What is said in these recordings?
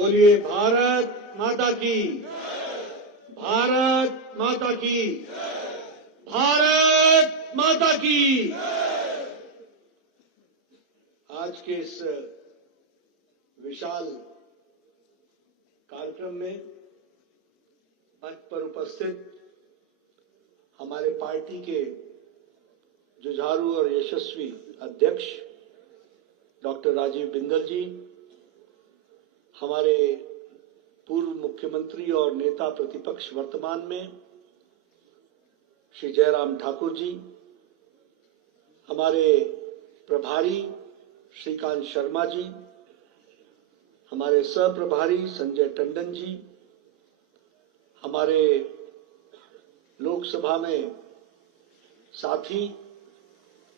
बोलिए भारत माता की, भारत माता की, भारत माता की। आज के इस विशाल कार्यक्रम में मंच पर उपस्थित हमारे पार्टी के जुझारू और यशस्वी अध्यक्ष डॉक्टर राजीव बिंदल जी, हमारे पूर्व मुख्यमंत्री और नेता प्रतिपक्ष वर्तमान में श्री जयराम ठाकुर जी, हमारे प्रभारी श्रीकांत शर्मा जी, हमारे सह प्रभारी संजय टंडन जी, हमारे लोकसभा में साथी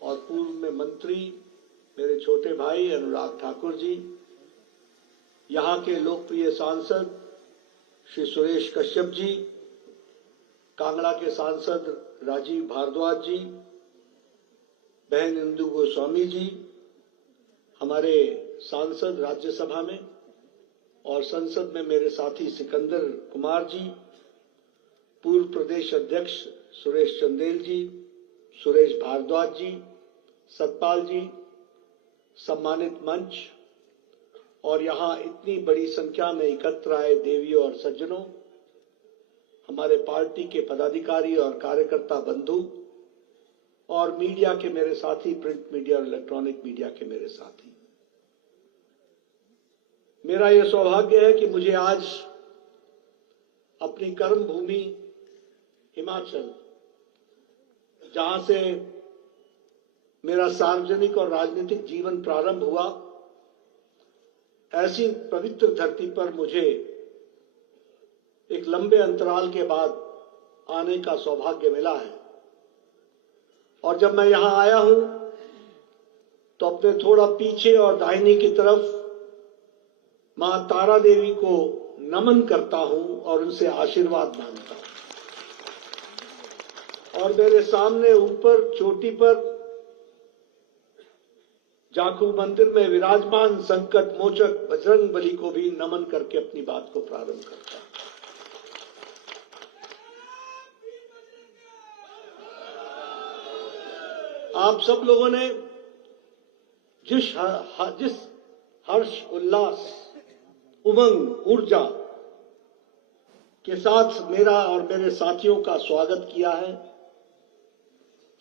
और पूर्व में मंत्री मेरे छोटे भाई अनुराग ठाकुर जी, यहाँ के लोकप्रिय सांसद श्री सुरेश कश्यप जी, कांगड़ा के सांसद राजीव भारद्वाज जी, बहन इंदु गोस्वामी जी, हमारे सांसद राज्यसभा में और संसद में मेरे साथी सिकंदर कुमार जी, पूर्व प्रदेश अध्यक्ष सुरेश चंदेल जी, सुरेश भारद्वाज जी, सतपाल जी, सम्मानित मंच और यहाँ इतनी बड़ी संख्या में एकत्र आए देवियों और सज्जनों, हमारे पार्टी के पदाधिकारी और कार्यकर्ता बंधु और मीडिया के मेरे साथी, प्रिंट मीडिया और इलेक्ट्रॉनिक मीडिया के मेरे साथी, मेरा यह सौभाग्य है कि मुझे आज अपनी कर्म भूमि हिमाचल, जहां से मेरा सार्वजनिक और राजनीतिक जीवन प्रारंभ हुआ, ऐसी पवित्र धरती पर मुझे एक लंबे अंतराल के बाद आने का सौभाग्य मिला है। और जब मैं यहां आया हूं तो अपने थोड़ा पीछे और दाहिने की तरफ मां तारा देवी को नमन करता हूं और उनसे आशीर्वाद मांगता हूं। और मेरे सामने ऊपर चोटी पर जाखू मंदिर में विराजमान संकट मोचक बजरंगबली को भी नमन करके अपनी बात को प्रारंभ करता हूं। आप सब लोगों ने जिस हर्ष उल्लास उमंग ऊर्जा के साथ मेरा और मेरे साथियों का स्वागत किया है,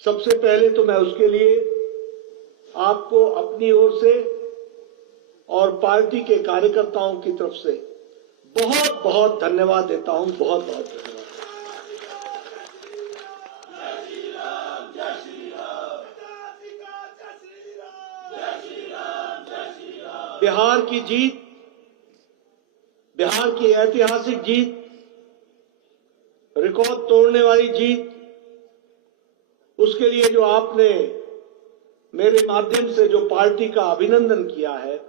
सबसे पहले तो मैं उसके लिए आपको अपनी ओर से और पार्टी के कार्यकर्ताओं की तरफ से बहुत बहुत धन्यवाद देता हूं। बहुत बहुत धन्यवाद। बिहार की जीत, बिहार की ऐतिहासिक जीत, रिकॉर्ड तोड़ने वाली जीत, उसके लिए जो आपने मेरे माध्यम से जो पार्टी का अभिनंदन किया है,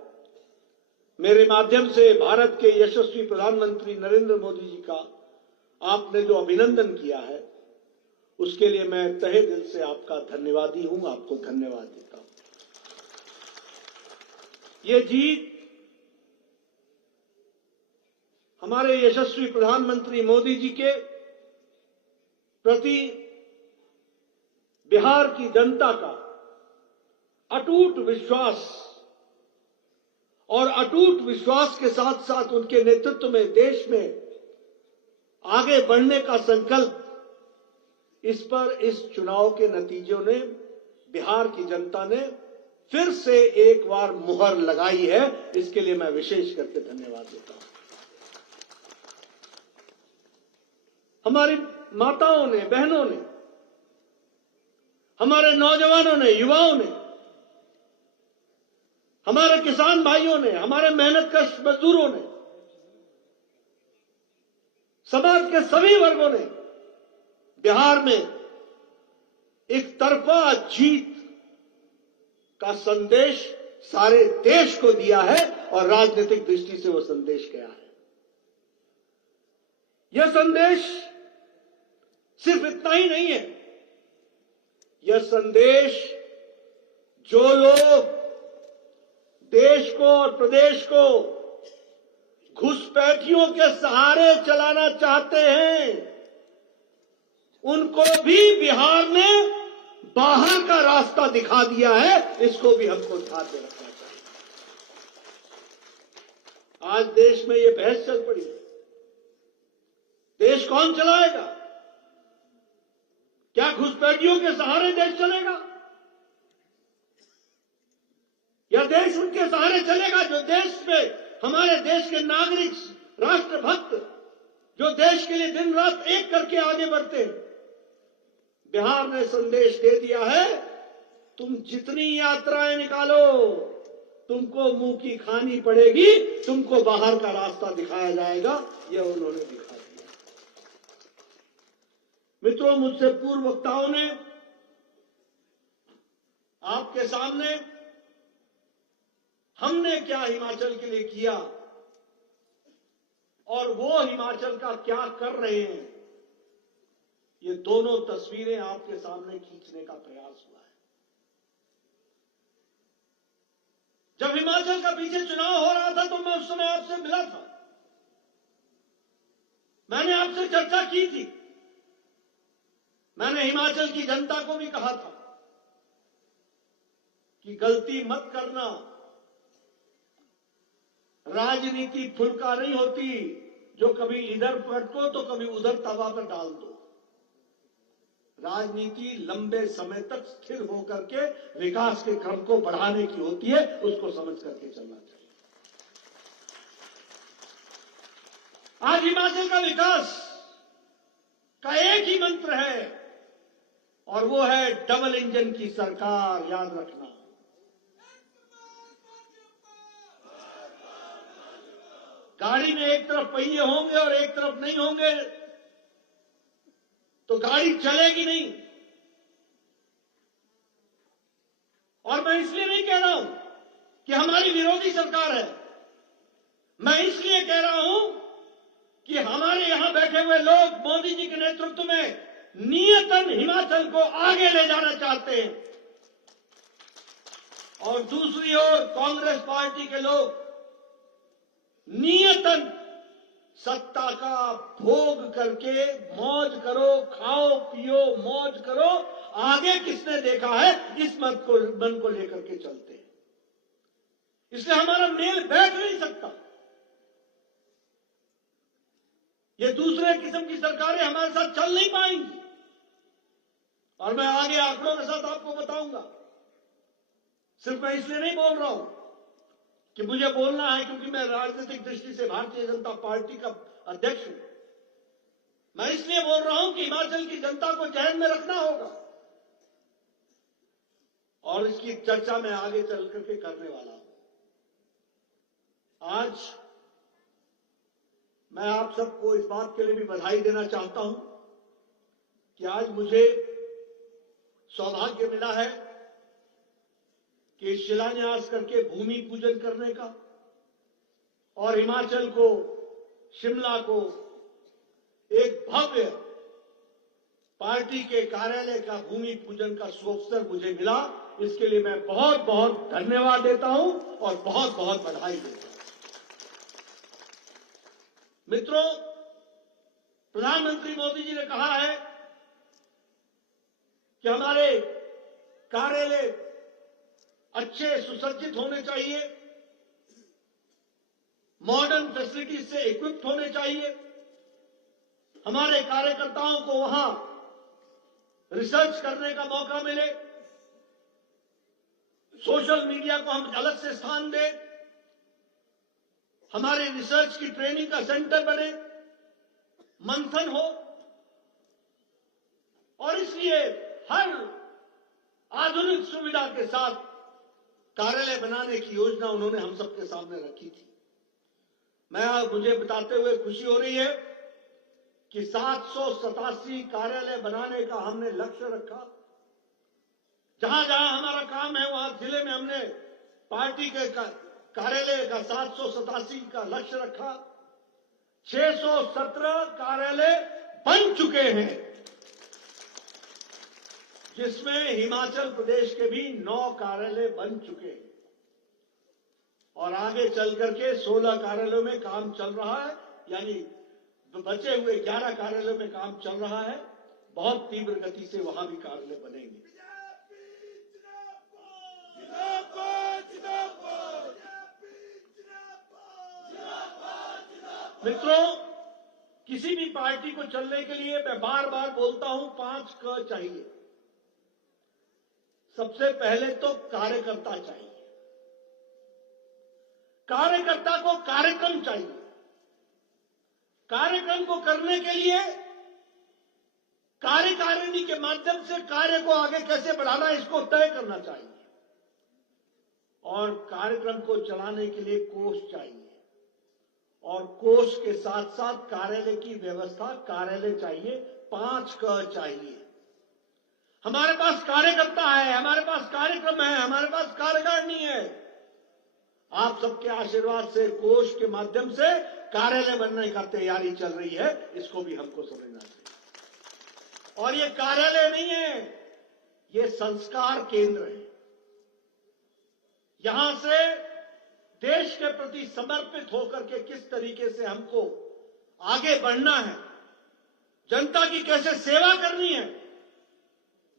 मेरे माध्यम से भारत के यशस्वी प्रधानमंत्री नरेंद्र मोदी जी का आपने जो अभिनंदन किया है, उसके लिए मैं तहे दिल से आपका धन्यवादी हूं, आपको धन्यवाद देता हूं। ये जीत हमारे यशस्वी प्रधानमंत्री मोदी जी के प्रति बिहार की जनता का अटूट विश्वास और अटूट विश्वास के साथ साथ उनके नेतृत्व में देश में आगे बढ़ने का संकल्प, इस पर इस चुनाव के नतीजों ने, बिहार की जनता ने फिर से एक बार मुहर लगाई है। इसके लिए मैं विशेष करके धन्यवाद देता हूं। हमारी माताओं ने, बहनों ने, हमारे नौजवानों ने, युवाओं ने, हमारे किसान भाइयों ने, हमारे मेहनतकश मजदूरों ने, समाज के सभी वर्गों ने बिहार में एक तरफा जीत का संदेश सारे देश को दिया है और राजनीतिक दृष्टि से वो संदेश गया है। यह संदेश सिर्फ इतना ही नहीं है, यह संदेश जो लोग देश को और प्रदेश को घुसपैठियों के सहारे चलाना चाहते हैं, उनको भी बिहार ने बाहर का रास्ता दिखा दिया है। इसको भी हमको ध्यान में रखना चाहिए। आज देश में ये बहस चल पड़ी है, देश कौन चलाएगा? क्या घुसपैठियों के सहारे देश चलेगा, या देश उनके सहारे चलेगा जो देश में हमारे देश के नागरिक, राष्ट्रभक्त, जो देश के लिए दिन रात एक करके आगे बढ़ते हैं? बिहार ने संदेश दे दिया है, तुम जितनी यात्राएं निकालो, तुमको मुंह की खानी पड़ेगी, तुमको बाहर का रास्ता दिखाया जाएगा। यह उन्होंने दिखा दिया। मित्रों, मुझसे पूर्व वक्ताओं ने आपके सामने हमने क्या हिमाचल के लिए किया और वो हिमाचल का क्या कर रहे हैं, ये दोनों तस्वीरें आपके सामने खींचने का प्रयास हुआ है। जब हिमाचल का पीछे चुनाव हो रहा था तो मैं उस समय आपसे मिला था, मैंने आपसे चर्चा की थी। मैंने हिमाचल की जनता को भी कहा था कि गलती मत करना, राजनीति फुलका नहीं होती जो कभी इधर पटको तो कभी उधर तवा पर डाल दो। राजनीति लंबे समय तक स्थिर होकर के विकास के क्रम को बढ़ाने की होती है, उसको समझ करके चलना चाहिए। आज हिमाचल का विकास का एक ही मंत्र है और वो है डबल इंजन की सरकार। याद रखना, गाड़ी में एक तरफ पहिए होंगे और एक तरफ नहीं होंगे तो गाड़ी चलेगी नहीं। और मैं इसलिए नहीं कह रहा हूं कि हमारी विरोधी सरकार है, मैं इसलिए कह रहा हूं कि हमारे यहां बैठे हुए लोग मोदी जी के नेतृत्व में नियतन हिमाचल को आगे ले जाना चाहते हैं और दूसरी ओर कांग्रेस पार्टी के लोग नियतन सत्ता का भोग करके मौज करो, खाओ पियो, मौज करो, आगे किसने देखा है, इस मन को लेकर के चलते हैं। इसलिए हमारा मेल बैठ नहीं सकता। ये दूसरे किस्म की सरकारें हमारे साथ चल नहीं पाएंगी और मैं आगे आंकड़ों के साथ आपको बताऊंगा। सिर्फ मैं इसलिए नहीं बोल रहा हूं कि मुझे बोलना है क्योंकि मैं राजनीतिक दृष्टि से भारतीय जनता पार्टी का अध्यक्ष हूं। मैं इसलिए बोल रहा हूं कि हिमाचल की जनता को जहन में रखना होगा और इसकी चर्चा मैं आगे चल करके करने वाला हूं। आज मैं आप सबको इस बात के लिए भी बधाई देना चाहता हूं कि आज मुझे सौभाग्य मिला है कि शिलान्यास करके भूमि पूजन करने का और हिमाचल को, शिमला को एक भव्य पार्टी के कार्यालय का भूमि पूजन का सुअवसर मुझे मिला। इसके लिए मैं बहुत बहुत धन्यवाद देता हूं और बहुत बहुत बधाई देता हूं। मित्रों, प्रधानमंत्री मोदी जी ने कहा है कि हमारे कार्यालय अच्छे सुसज्जित होने चाहिए, मॉडर्न फैसिलिटीज से इक्विप्ड होने चाहिए, हमारे कार्यकर्ताओं को वहां रिसर्च करने का मौका मिले, सोशल मीडिया को हम अलग से स्थान दें, हमारे रिसर्च की ट्रेनिंग का सेंटर बने, मंथन हो और इसलिए हर आधुनिक सुविधा के साथ कार्यालय बनाने की योजना उन्होंने हम सबके सामने रखी थी। मुझे बताते हुए खुशी हो रही है कि 787 कार्यालय बनाने का हमने लक्ष्य रखा। जहां जहां हमारा काम है वहां जिले में हमने पार्टी के कार्यालय का 787 का लक्ष्य रखा। 617 कार्यालय बन चुके हैं, जिसमें हिमाचल प्रदेश के भी 9 कार्यालय बन चुके हैं। और आगे चल करके 16 कार्यालयों में काम चल रहा है, यानी बचे हुए 11 कार्यालयों में काम चल रहा है। बहुत तीव्र गति से वहां भी कार्यालय बनेंगे। मित्रों, किसी भी पार्टी को चलने के लिए मैं बार बार बोलता हूं 5 क चाहिए। सबसे पहले तो कार्यकर्ता चाहिए। कार्यकर्ता को कार्यक्रम चाहिए। कार्यक्रम को करने के लिए कार्यकारिणी के माध्यम से कार्य को आगे कैसे बढ़ाना है, इसको तय करना चाहिए। और कार्यक्रम को चलाने के लिए कोष चाहिए, और कोष के साथ साथ कार्यालय की व्यवस्था, कार्यालय चाहिए। 5 क चाहिए। हमारे पास कार्यकर्ता है, हमारे पास कार्यक्रम है, हमारे पास कार्यकारिणी है। आप सबके आशीर्वाद से कोष के माध्यम से कार्यालय बनने का तैयारी चल रही है, इसको भी हमको समझना चाहिए। और ये कार्यालय नहीं है, ये संस्कार केंद्र है। यहां से देश के प्रति समर्पित होकर के किस तरीके से हमको आगे बढ़ना है, जनता की कैसे सेवा करनी है,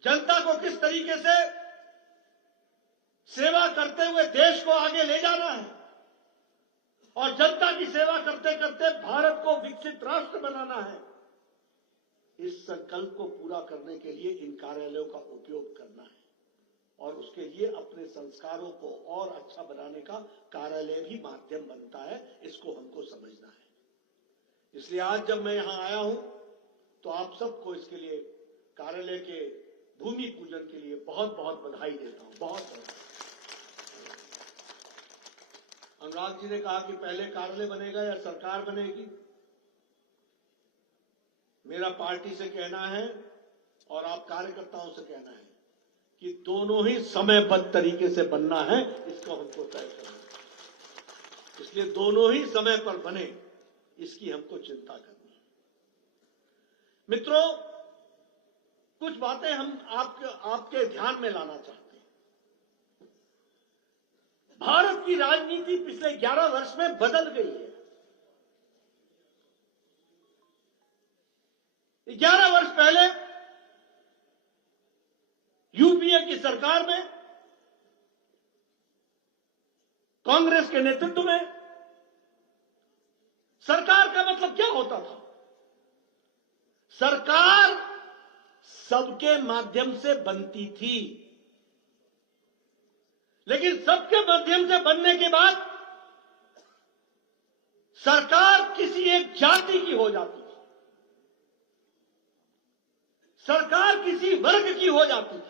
जनता को किस तरीके से सेवा करते हुए देश को आगे ले जाना है, और जनता की सेवा करते करते भारत को विकसित राष्ट्र बनाना है, इस संकल्प को पूरा करने के लिए इन कार्यालयों का उपयोग करना है। और उसके लिए अपने संस्कारों को और अच्छा बनाने का कार्यालय भी माध्यम बनता है, इसको हमको समझना है। इसलिए आज जब मैं यहां आया हूं तो आप सबको इसके लिए, कार्यालय के भूमि पूजन के लिए बहुत बहुत बधाई देता हूं। बहुत बहुत। अनुराग जी ने कहा कि पहले कार्यालय बनेगा या सरकार बनेगी। मेरा पार्टी से कहना है और आप कार्यकर्ताओं से कहना है कि दोनों ही समयबद्ध तरीके से बनना है, इसको हमको तय करना है। इसलिए दोनों ही समय पर बने, इसकी हमको चिंता करनी है। मित्रों, कुछ बातें हम आपके ध्यान में लाना चाहते हैं। भारत की राजनीति पिछले 11 वर्ष में बदल गई है। 11 वर्ष पहले यूपीए की सरकार में, कांग्रेस के नेतृत्व में, सरकार का मतलब क्या होता था? सरकार सबके माध्यम से बनती थी, लेकिन सबके माध्यम से बनने के बाद सरकार किसी एक जाति की हो जाती थी, सरकार किसी वर्ग की हो जाती थी,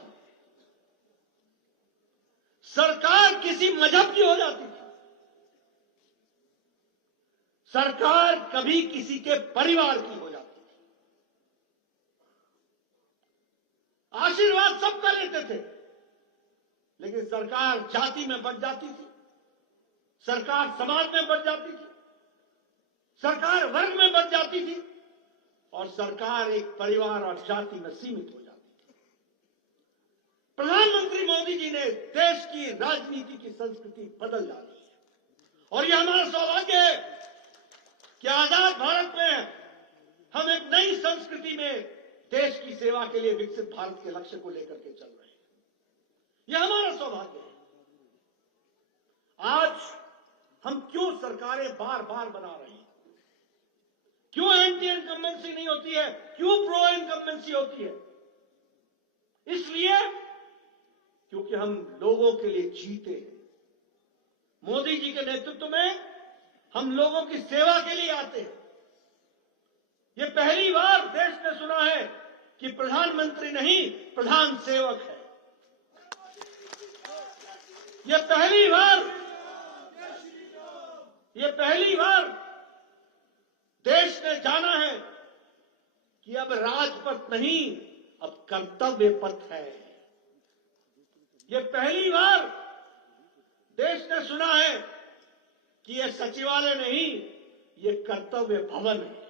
सरकार किसी मजहब की हो जाती थी, सरकार कभी किसी के परिवार की हो जाती थी। आशीर्वाद सबका लेते थे, लेकिन सरकार जाति में बंट जाती थी, सरकार समाज में बंट जाती थी, सरकार वर्ग में बंट जाती थी, और सरकार एक परिवार और जाति में सीमित हो जाती थी। प्रधानमंत्री मोदी जी ने देश की राजनीति की संस्कृति बदल डाली है, और यह हमारा सौभाग्य है कि आजाद भारत में हम एक नई संस्कृति में देश की सेवा के लिए विकसित भारत के लक्ष्य को लेकर के चल रहे हैं। यह हमारा सौभाग्य है। आज हम क्यों सरकारें बार बार बना रहे हैं, क्यों एंटी इनकम्बेंसी नहीं होती है, क्यों प्रो इनकम्बेंसी होती है? इसलिए क्योंकि हम लोगों के लिए जीते हैं। मोदी जी के नेतृत्व में हम लोगों की सेवा के लिए आते हैं। ये पहली बार देश ने सुना है कि प्रधानमंत्री नहीं, प्रधान सेवक है। ये पहली बार देश ने जाना है कि अब राजपथ नहीं, अब कर्तव्य पथ है। ये पहली बार देश ने सुना है कि ये सचिवालय नहीं, ये कर्तव्य भवन है।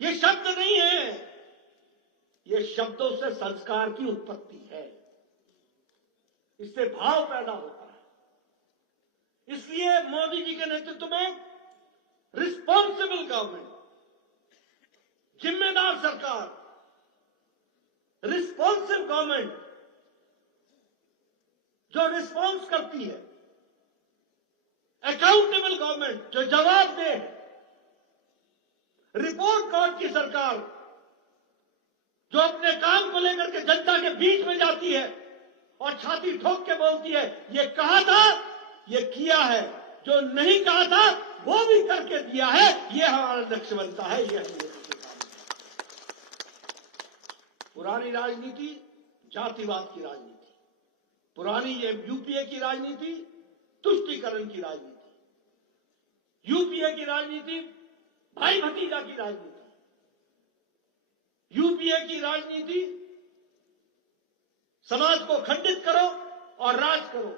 ये शब्द नहीं है, ये शब्दों से संस्कार की उत्पत्ति है। इससे भाव पैदा होता है, इसलिए मोदी जी के नेतृत्व में रिस्पॉन्सिबल गवर्नमेंट, जिम्मेदार सरकार, रिस्पॉन्सिव गवर्नमेंट जो रिस्पॉन्स करती है, अकाउंटेबल गवर्नमेंट जो जवाबदेह है, रिपोर्ट कार्ड की सरकार जो अपने काम को लेकर के जनता के बीच में जाती है और छाती ठोक के बोलती है ये कहा था, ये किया है, जो नहीं कहा था वो भी करके दिया है, ये हमारा लक्ष्य बनता है। ये पुरानी राजनीति जातिवाद की राजनीति, पुरानी ये यूपीए की राजनीति तुष्टीकरण की राजनीति, यूपीए की राजनीति भाई भतीजा की राजनीति, यूपीए की राजनीति समाज को खंडित करो और राज करो,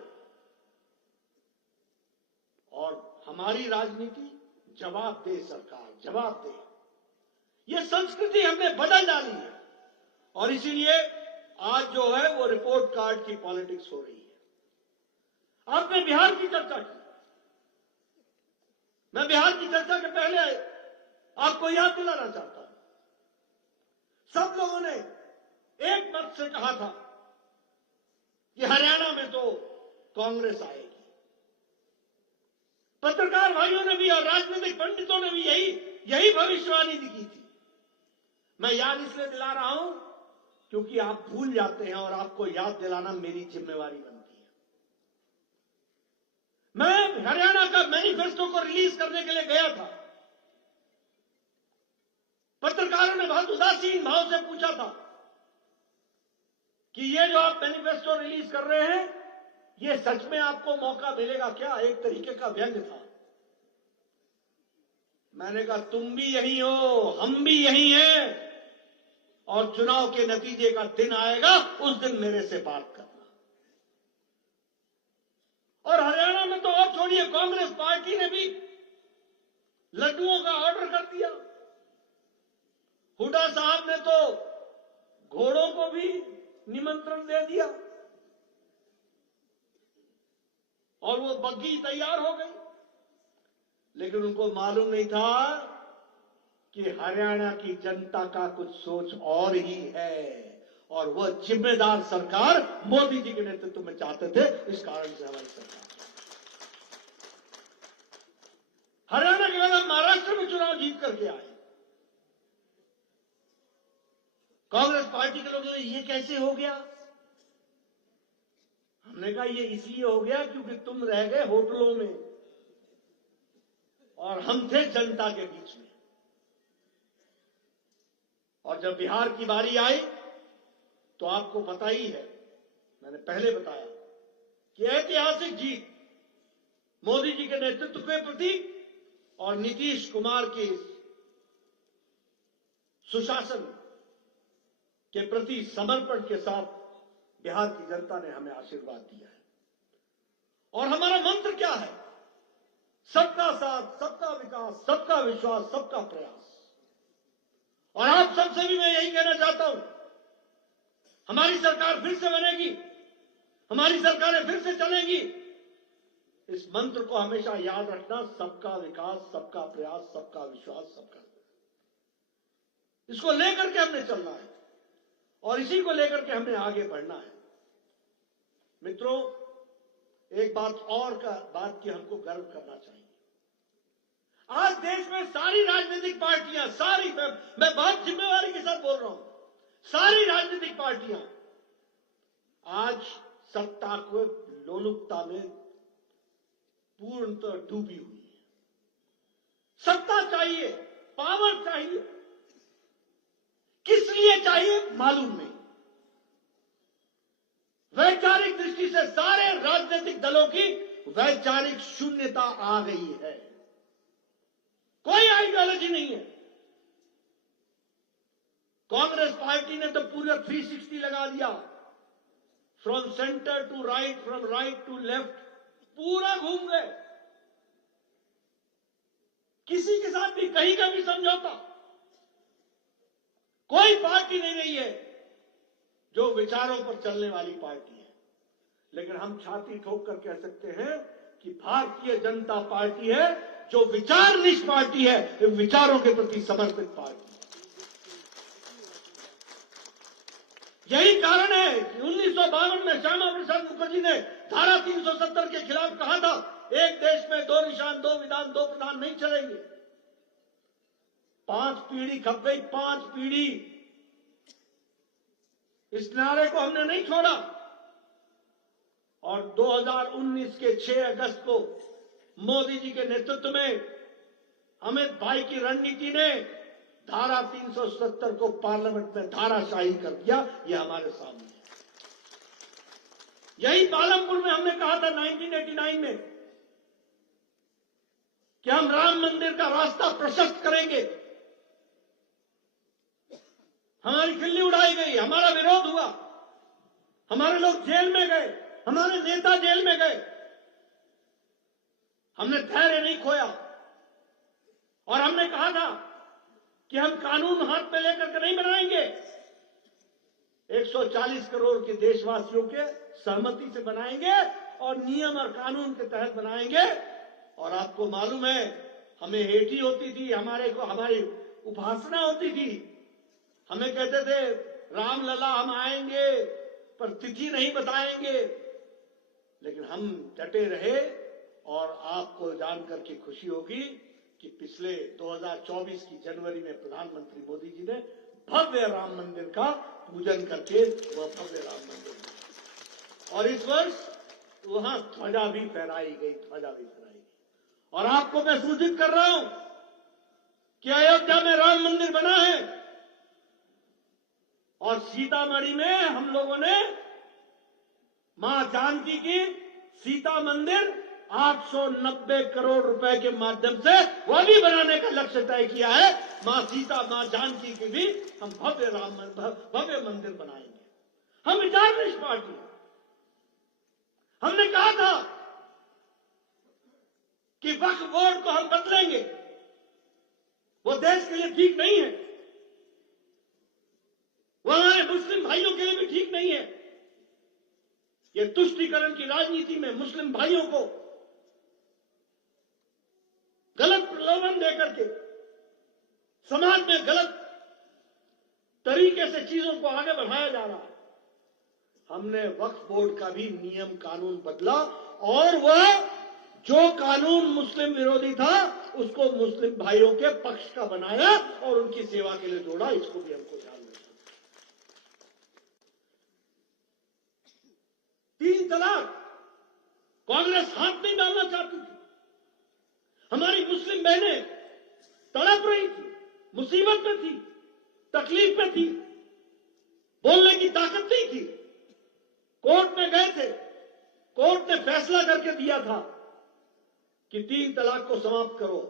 और हमारी राजनीति जवाबदेह सरकार, जवाबदेह। ये संस्कृति हमने बदल डाली है और इसीलिए आज जो है वो रिपोर्ट कार्ड की पॉलिटिक्स हो रही है। आपने बिहार की चर्चा की, मैं बिहार की चर्चा के पहले आपको याद दिलाना चाहता हूं, सब लोगों ने एक मत से कहा था कि हरियाणा में तो कांग्रेस आएगी। पत्रकार भाइयों ने भी और राजनीतिक पंडितों ने भी यही भविष्यवाणी की थी। मैं याद इसलिए दिला रहा हूं क्योंकि आप भूल जाते हैं और आपको याद दिलाना मेरी जिम्मेवारी बनती है। मैं हरियाणा का मैनिफेस्टो को रिलीज करने के लिए गया था। पत्रकारों ने बहुत उदासीन भाव से पूछा था कि ये जो आप मैनिफेस्टो रिलीज कर रहे हैं, ये सच में आपको मौका मिलेगा क्या? एक तरीके का व्यंग था। मैंने कहा तुम भी यही हो, हम भी यही हैं, और चुनाव के नतीजे का दिन आएगा, उस दिन मेरे से बात करना। और हरियाणा में तो और छोड़िए, कांग्रेस पार्टी ने भी लड्डुओं का ऑर्डर कर दिया। हुड्डा साहब ने तो घोड़ों को भी निमंत्रण दे दिया और वो बग्गी तैयार हो गई। लेकिन उनको मालूम नहीं था कि हरियाणा की जनता का कुछ सोच और ही है, और वह जिम्मेदार सरकार मोदी जी के नेतृत्व में चाहते थे। इस कारण से हमारी सरकार, हरियाणा के बाद हम महाराष्ट्र में चुनाव जीत करके आए। कांग्रेस पार्टी के लोगों ने ये कैसे हो गया? हमने कहा ये इसलिए हो गया क्योंकि तुम रह गए होटलों में और हम थे जनता के बीच में। और जब बिहार की बारी आई तो आपको पता ही है, मैंने पहले बताया कि ऐतिहासिक जीत मोदी जी के नेतृत्व के प्रति और नीतीश कुमार के सुशासन के प्रति समर्पण के साथ बिहार की जनता ने हमें आशीर्वाद दिया है। और हमारा मंत्र क्या है? सबका साथ, सबका विकास, सबका विश्वास, सबका प्रयास। और आप सबसे भी मैं यही कहना चाहता हूं, हमारी सरकार फिर से बनेगी, हमारी सरकारें फिर से चलेंगी। इस मंत्र को हमेशा याद रखना, सबका विकास, सबका प्रयास, सबका विश्वास, सबका, इसको लेकर के हमने चलना है और इसी को लेकर के हमने आगे बढ़ना है। मित्रों, एक बात की हमको गर्व करना चाहिए। आज देश में सारी राजनीतिक पार्टियां, मैं बहुत जिम्मेवारी के साथ बोल रहा हूं, सारी राजनीतिक पार्टियां आज सत्ता को लोलुपता में पूर्णतः डूबी हुई है। सत्ता चाहिए, पावर चाहिए, किस लिए चाहिए मालूम नहीं। वैचारिक दृष्टि से सारे राजनीतिक दलों की वैचारिक शून्यता आ गई है, कोई आइडियोलॉजी नहीं है। कांग्रेस पार्टी ने तो पूरा 360 लगा दिया, from centre to right, from right to left, पूरा घूम गए। किसी के साथ भी कहीं का भी समझौता, कोई पार्टी नहीं रही है जो विचारों पर चलने वाली पार्टी है। लेकिन हम छाती ठोक कर कह सकते हैं कि भारतीय जनता पार्टी है जो विचारनिष्ठ पार्टी है, विचारों के प्रति समर्पित पार्टी। यही कारण है कि 1952 में श्यामा प्रसाद मुखर्जी ने धारा 370 के खिलाफ कहा था, एक देश में दो निशान, दो विधान, दो प्रधान नहीं चलेंगे। 5 पीढ़ी खप गई, 5 पीढ़ी। इस नारे को हमने नहीं छोड़ा और 2019 के 6 अगस्त को मोदी जी के नेतृत्व में अमित भाई की रणनीति ने धारा 370 को पार्लियामेंट में धाराशाही कर दिया। यह हमारे सामने है। यही पालमपुर में हमने कहा था 1989 में कि हम राम मंदिर का रास्ता प्रशस्त करेंगे। हमारी खिल्ली उड़ाई गई, हमारा विरोध हुआ, हमारे लोग जेल में गए, हमारे नेता जेल में गए। हमने धैर्य नहीं खोया और हमने कहा था कि हम कानून हाथ में लेकर के नहीं बनाएंगे, 140 करोड़ के देशवासियों के सहमति से बनाएंगे और नियम और कानून के तहत बनाएंगे। और आपको मालूम है, हमें हेठी होती थी, हमारी उपासना होती थी। हमें कहते थे रामलला हम आएंगे पर तिथि नहीं बताएंगे, लेकिन हम डटे रहे। और आपको जानकर के खुशी होगी कि पिछले 2024 की जनवरी में प्रधानमंत्री मोदी जी ने भव्य राम मंदिर का पूजन करके वह भव्य राम मंदिर बना। और इस वर्ष वहां ध्वजा भी फहराई गई। और आपको मैं सूचित कर रहा हूं कि अयोध्या में राम मंदिर बना है और सीतामढ़ी में हम लोगों ने मां जानकी की सीता मंदिर 890 करोड़ रुपए के माध्यम से वह भी बनाने का लक्ष्य तय किया है। मां जानकी की भी हम भव्य मंदिर बनाएंगे। हम विचारनिष्ठ पार्टी हैं। हमने कहा था कि वक्फ बोर्ड को हम बदलेंगे, वो देश के लिए ठीक नहीं है, वो हमारे मुस्लिम भाइयों के लिए भी ठीक नहीं है। ये तुष्टीकरण की राजनीति में मुस्लिम भाइयों को गलत प्रलोभन देकर के समाज में गलत तरीके से चीजों को आगे बढ़ाया जा रहा है। हमने वक्फ बोर्ड का भी नियम कानून बदला और वह जो कानून मुस्लिम विरोधी था उसको मुस्लिम भाइयों के पक्ष का बनाया और उनकी सेवा के लिए जोड़ा। इसको भी हमको ध्यान रखना। 3 तलाक कांग्रेस हाथ नहीं डालना चाहती थी। हमारी मुस्लिम बहनें तड़प रही थी, मुसीबत में थी, तकलीफ में थी, बोलने की ताकत नहीं थी। कोर्ट में गए थे, कोर्ट ने फैसला करके दिया था कि 3 तलाक को समाप्त करो।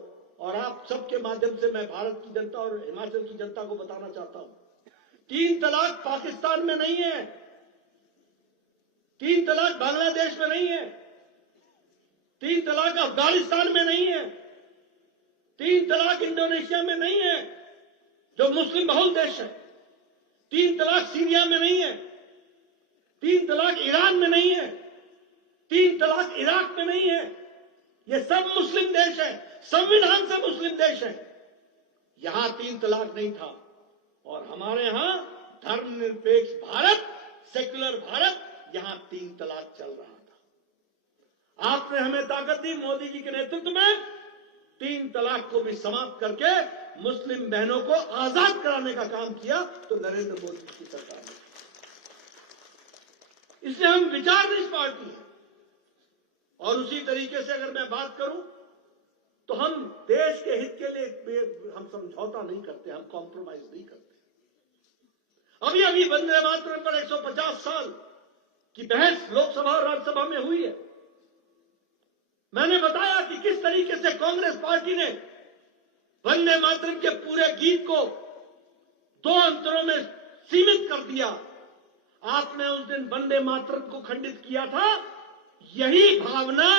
और आप सबके माध्यम से मैं भारत की जनता और हिमाचल की जनता को बताना चाहता हूं, 3 तलाक पाकिस्तान में नहीं है, 3 तलाक बांग्लादेश में नहीं है, 3 तलाक अफगानिस्तान में नहीं है, 3 तलाक इंडोनेशिया में नहीं है जो मुस्लिम बहुल देश है, 3 तलाक सीरिया में नहीं है, 3 तलाक ईरान में नहीं है, 3 तलाक इराक में नहीं है। ये सब मुस्लिम देश है, संविधान से मुस्लिम देश है। यहां 3 तलाक नहीं था। और हमारे यहां धर्मनिरपेक्ष भारत, सेक्युलर भारत, यहां 3 तलाक चल रहा था। आपने हमें ताकत दी मोदी जी के नेतृत्व में, 3 तलाक को भी समाप्त करके मुस्लिम बहनों को आजाद कराने का काम किया तो नरेंद्र मोदी की सरकार ने। इसलिए हम विचारनिष्ठ पार्टी हैं। और उसी तरीके से अगर मैं बात करूं तो हम देश के हित के लिए हम समझौता नहीं करते, हम कॉम्प्रोमाइज नहीं करते। अभी वंदे मातरम पर 150 साल की बहस लोकसभा और राज्यसभा में हुई है। मैंने बताया कि किस तरीके से कांग्रेस पार्टी ने वंदे मातरम के पूरे गीत को 2 अंतरों में सीमित कर दिया। आपने उस दिन वंदे मातरम को खंडित किया था। यही भावना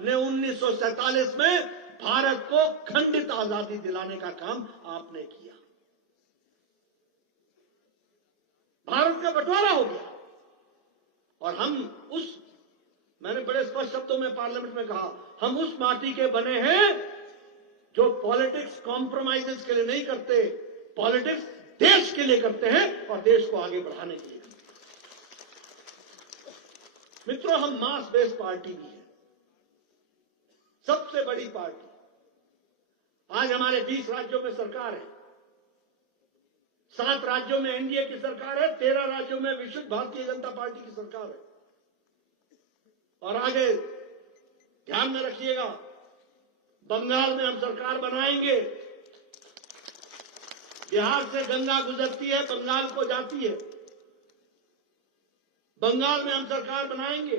ने 1947 में भारत को खंडित आजादी दिलाने का काम आपने किया। भारत का बंटवारा हो गया और हम उस मैंने बड़े स्पष्ट शब्दों में पार्लियामेंट में कहा, हम उस माटी के बने हैं जो पॉलिटिक्स कॉम्प्रोमाइजेस के लिए नहीं करते, पॉलिटिक्स देश के लिए करते हैं और देश को आगे बढ़ाने के लिए करते हैं। मित्रों, हम मास बेस्ड पार्टी भी है, सबसे बड़ी पार्टी। आज हमारे 20 राज्यों में सरकार है, 7 राज्यों में एनडीए की सरकार है, 13 राज्यों में विशुद्ध भारतीय जनता पार्टी की सरकार है। और आगे ध्यान में रखिएगा, बंगाल में हम सरकार बनाएंगे। बिहार से गंगा गुजरती है, बंगाल को जाती है। बंगाल में हम सरकार बनाएंगे।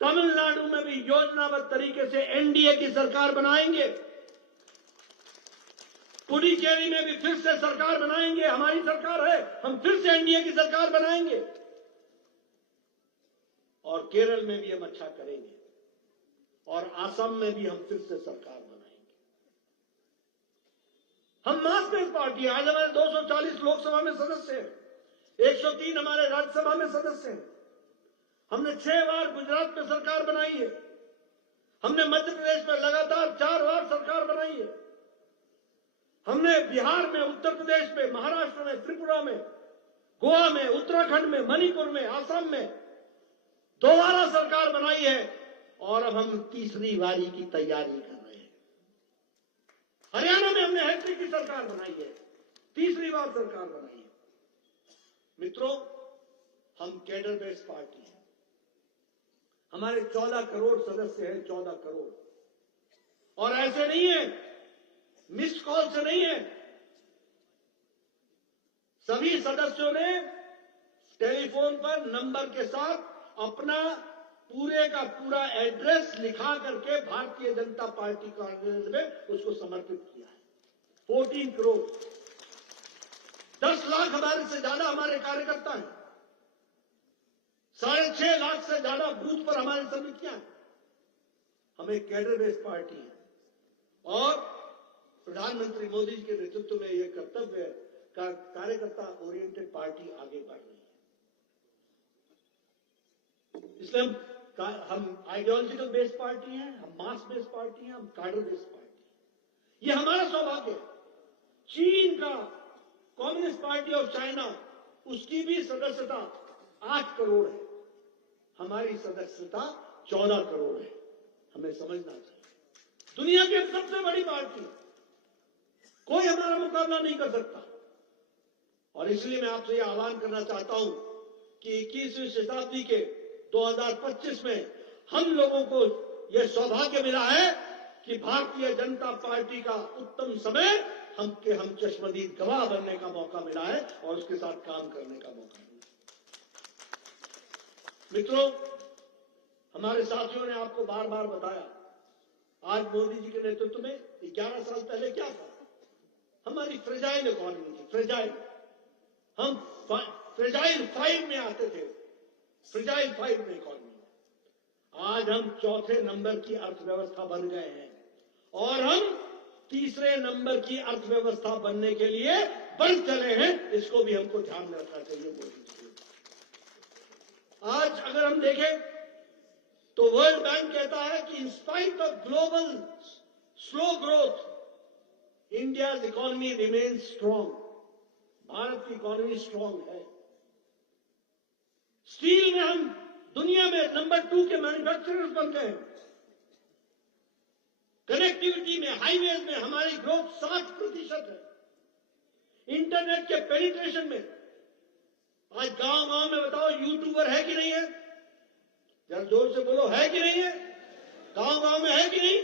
तमिलनाडु में भी योजनाबद्ध तरीके से एनडीए की सरकार बनाएंगे। पुडुचेरी में भी फिर से सरकार बनाएंगे, हमारी सरकार है, हम फिर से एनडीए की सरकार बनाएंगे। और केरल में भी हम अच्छा करेंगे और आसाम में भी हम फिर से सरकार बनाएंगे। हम मास बेस्ड पार्टी, आज हमारे 240 लोकसभा में सदस्य हैं, 103 हमारे राज्यसभा में सदस्य हैं। हमने 6 बार गुजरात में सरकार बनाई है। हमने मध्य प्रदेश में लगातार 4 बार सरकार बनाई है। हमने बिहार में, उत्तर प्रदेश में, महाराष्ट्र में, त्रिपुरा में, गोवा में, उत्तराखंड में, मणिपुर में, आसाम में दोबारा सरकार बनाई है और अब हम तीसरी बारी की तैयारी कर रहे हैं। हरियाणा में हमने हैट्रिक की सरकार बनाई है, तीसरी बार सरकार बनाई है। मित्रों, हम कैडर बेस्ड पार्टी है। हमारे 14 करोड़ सदस्य हैं, 14 करोड़। और ऐसे नहीं है, मिस्ड कॉल से नहीं है। सभी सदस्यों ने टेलीफोन पर नंबर के साथ अपना पूरे का पूरा एड्रेस लिखा करके भारतीय जनता पार्टी कार्यालय में उसको समर्पित किया है। 14 करोड़, 10 लाख हमारे से ज्यादा हमारे कार्यकर्ता हैं, 6.5 लाख से ज्यादा बूथ पर हमारी समितियां हैं। हम एक कैडर बेस्ड पार्टी है और प्रधानमंत्री मोदी जी के नेतृत्व में यह कर्तव्य कार्यकर्ता ओरिएंटेड पार्टी आगे बढ़ रही है। इसलिए हम आइडियोलॉजिकल बेस्ड पार्टी हैं, हम मास बेस्ड पार्टी हैं, हम कैडर बेस्ड पार्टी हैं। यह हमारा सौभाग्य है। चीन का कम्युनिस्ट पार्टी ऑफ चाइना, उसकी भी सदस्यता 8 करोड़ है, हमारी सदस्यता 14 करोड़ है। हमें समझना चाहिए, दुनिया की सबसे बड़ी पार्टी, कोई हमारा मुकाबला नहीं कर सकता। और इसलिए मैं आपसे यह आह्वान करना चाहता हूं कि 21वीं शताब्दी के 2025 में हम लोगों को यह सौभाग्य मिला है कि भारतीय जनता पार्टी का उत्तम समय हम चश्मदीद गवाह बनने का मौका मिला है और उसके साथ काम करने का मौका मिला। मित्रों, हमारे साथियों ने आपको बार बार बताया, आज मोदी जी के नेतृत्व में 11 साल पहले क्या था? हमारी फ्रेजाइल इकोनॉमी थी, फ्रेजाइल। हम फ्रेजाइल 5 में आते थे, फ्रेजाइल 5 में इकोनॉमी। आज हम 4थे नंबर की अर्थव्यवस्था बन गए हैं और हम 3रे नंबर की अर्थव्यवस्था बनने के लिए बढ़ चले हैं। इसको भी हमको ध्यान में रखना चाहिए मोदी जी। आज अगर हम देखें तो वर्ल्ड बैंक कहता है कि in spite of global slow growth, India's economy remains strong. Bharat की इकोनॉमी स्ट्रांग है। स्टील में हम दुनिया में नंबर 2 के मैन्युफैक्चरर्स बन गए हैं। कनेक्टिविटी में, हाईवेज में हमारी ग्रोथ 60% है। इंटरनेट के पेनिट्रेशन में आज गांव-गांव में बताओ, यूट्यूबर है कि नहीं है? जरा जोर से बोलो, है कि नहीं है? गांव-गांव में है कि नहीं?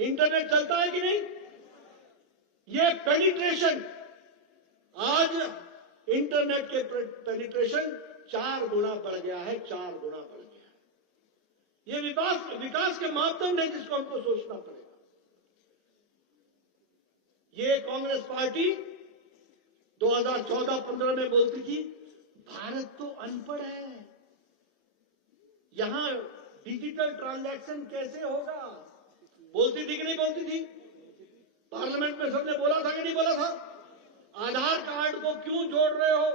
इंटरनेट चलता है कि नहीं? ये पेनिट्रेशन, आज इंटरनेट के पेनिट्रेशन 4 गुना बढ़ गया है, 4 गुना बढ़ गया है। ये विकास के मापदंड है जिसको हमको सोचना पड़ेगा। ये कांग्रेस पार्टी 2014-15 में बोलती थी भारत तो अनपढ़ है, यहां डिजिटल ट्रांजैक्शन कैसे होगा? बोलती थी कि नहीं बोलती थी? पार्लियामेंट में सबने बोला था कि नहीं बोला था? आधार कार्ड को क्यों जोड़ रहे हो?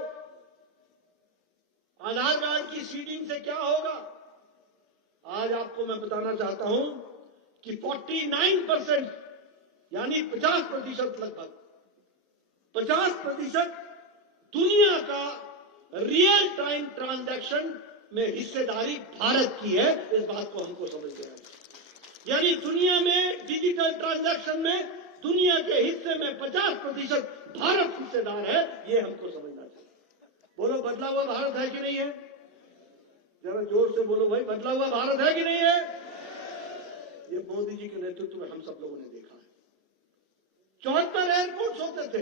आधार कार्ड की सीडिंग से क्या होगा? आज आपको मैं बताना चाहता हूं कि 49% यानी 50% लगभग 50% दुनिया का रियल टाइम ट्रांजैक्शन में हिस्सेदारी भारत की है। इस बात को हमको समझ लेना चाहिए। यानी दुनिया में डिजिटल ट्रांजैक्शन में दुनिया के हिस्से में 50% भारत हिस्सेदार है। ये हमको समझना चाहिए। बोलो, बदला हुआ भारत है कि नहीं है? जरा जोर से बोलो भाई, बदला हुआ भारत है कि नहीं है? ये मोदी जी के नेतृत्व में हम सब लोगों ने देखा है। 74 एयरपोर्ट होते थे,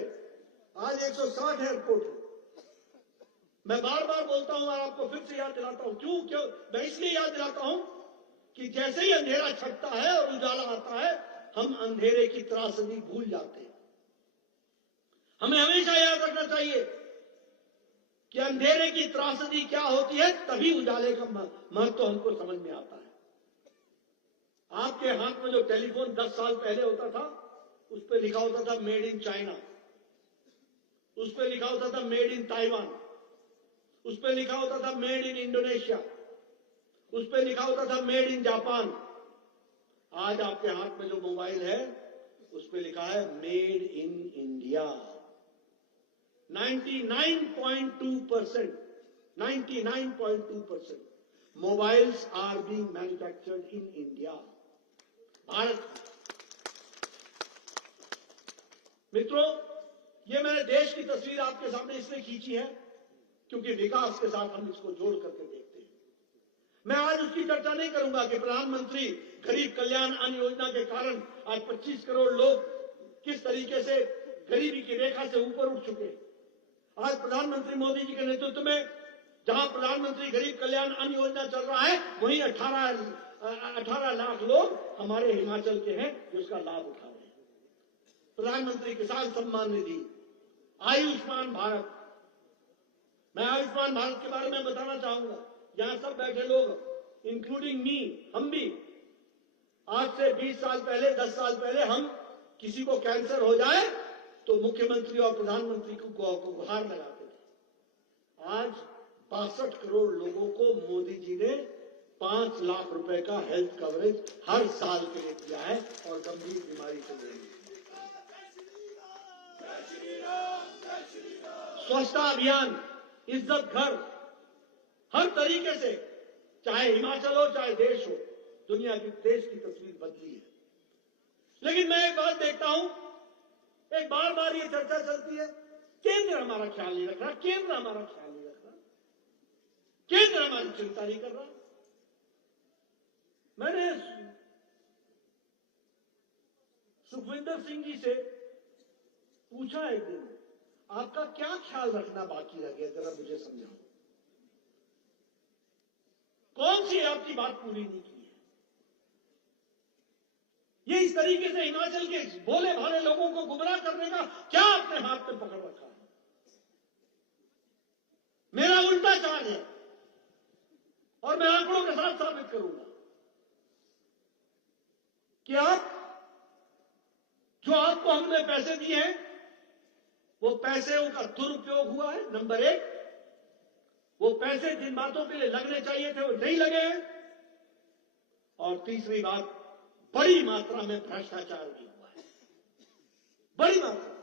आज 160 एयरपोर्ट है। मैं बार बार बोलता हूं और आपको फिर से याद दिलाता हूं। क्यों मैं इसलिए याद दिलाता हूं कि जैसे ही अंधेरा छटता है और उजाला आता है, हम अंधेरे की त्रासदी भूल जाते हैं। हमें हमेशा याद रखना चाहिए कि अंधेरे की त्रासदी क्या होती है, तभी उजाले का महत्व हमको समझ में आता है। आपके हाथ में जो टेलीफोन 10 साल पहले होता था, उस पर लिखा होता था मेड इन चाइना, उस पर लिखा होता था मेड इन ताइवान, उस पर लिखा होता था मेड इन इंडोनेशिया, उस पर लिखा होता था मेड इन जापान। आज आपके हाथ में जो मोबाइल है, उस पर लिखा है made in India. 99.2% mobiles are being manufactured in India, Bharat. मित्रों, ये मैंने देश की तस्वीर आपके सामने इसलिए खींची है क्योंकि विकास के साथ हम इसको जोड़ करके देखते हैं। मैं आज उसकी चर्चा नहीं करूंगा कि प्रधानमंत्री गरीब कल्याण अन्न योजना के कारण आज 25 करोड़ लोग किस तरीके से गरीबी की रेखा से ऊपर उठ चुके हैं। आज प्रधानमंत्री मोदी जी के नेतृत्व में जहां प्रधानमंत्री गरीब कल्याण अन्न योजना चल रहा है, वहीं 18 लाख लोग हमारे हिमाचल के हैं जो उसका लाभ उठा रहे हैं। प्रधानमंत्री किसान सम्मान निधि, आयुष्मान भारत। मैं आयुष्मान भारत के बारे में बताना चाहूंगा। यहां सब बैठे लोग इंक्लूडिंग मी, हम भी आज से 20 साल पहले, 10 साल पहले हम किसी को कैंसर हो जाए तो मुख्यमंत्री और प्रधानमंत्री को गुहार लगाते थे। आज 62 करोड़ लोगों को मोदी जी ने 5 लाख रुपए का हेल्थ कवरेज हर साल के लिए दिया है और गंभीर बीमारी से जुड़ी। स्वच्छता अभियान, इज्जत घर, हर तरीके से, चाहे हिमाचल हो चाहे देश हो, दुनिया की देश की तस्वीर बदली है। लेकिन मैं एक बात देखता हूं, एक बार बार ये चर्चा चलती है, केंद्र हमारा ख्याल नहीं रख रहा, केंद्र हमारा ख्याल नहीं रख रहा, केंद्र हमारी चिंता नहीं कर रहा। मैंने सुखविंदर सिंह जी से पूछा एक दिन, आपका क्या ख्याल रखना बाकी रह गया, जरा मुझे समझाओ। कौन सी आपकी बात पूरी नहीं की है? ये इस तरीके से हिमाचल के भोले भाले लोगों को गुमराह करने का क्या अपने हाथ में पकड़ रखा है? मेरा उल्टा चार्ज है और मैं आंकड़ों के साथ साबित करूंगा कि आप जो आपको हमने पैसे दिए हैं, वो पैसे का दुरुपयोग हुआ है। नंबर 1, वो पैसे जिन बातों के लिए लगने चाहिए थे वो नहीं लगे हैं। और तीसरी बात, बड़ी मात्रा में भ्रष्टाचार भी हुआ है, बड़ी मात्रा।